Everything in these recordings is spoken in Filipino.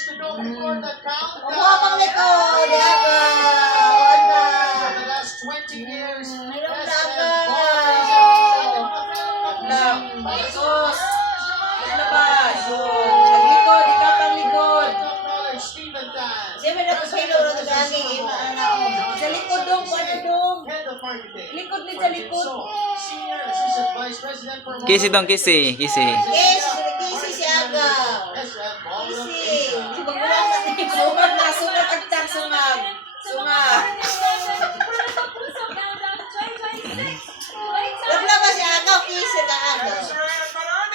minutes to go before the countdown. Kumuha pang likod. Yaga. Wala. For the last 20 years, Mayroon na SM agad. Sos. Lalabas. Paglikod, ikaw pang likod. Stephen Tan, Siyempre na kung pinuro na gani. Sa likod dong, pwede dong. Head of Marketing. Likod din sa likod. So, Senior Assistant Vice President for Kisi dong, kisi. Yes, si Aga. SM Mall of Kisi. Asia. Si Bagulang na si Sungag na, sungag agtang sungag. Sungag. Labla ba si Aga o Kisi ka Aga?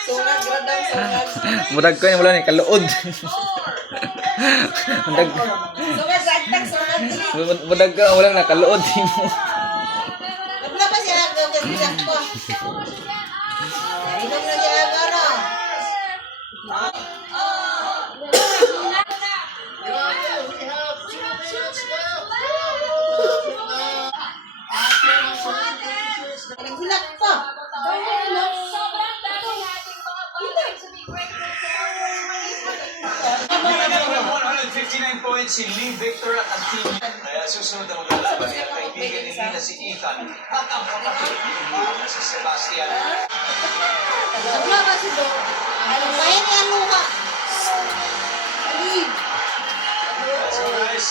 Sungag, radang sungag. Mudag ko yung wala ni kaluod. Mudag Sungag sa agtang sungag. mudag ka wala na kaluod mo. Labla ba si Aga o Kisi ko? Inom na si Aga no? We have 2 minutes left. Naghilak pa. Meron 159 points si Lee Victor at ang team. Kaya susunod ang lalaban niya. Kaibigan ni Nina si Ethan at ang kapatid na si Sebastian. Labla ba si Do? Ano ba yun yan luha? Alig. So guys,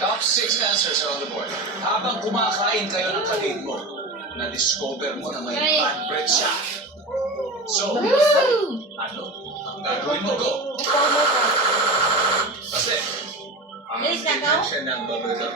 top 6 answers are on the board. Habang kumakain kayo ng kadate mo, na-discover mo na may bad breath siya. So, ano ang gagawin mo? Go! Kasi, ang Bilis na, go. intention ng bubblegum.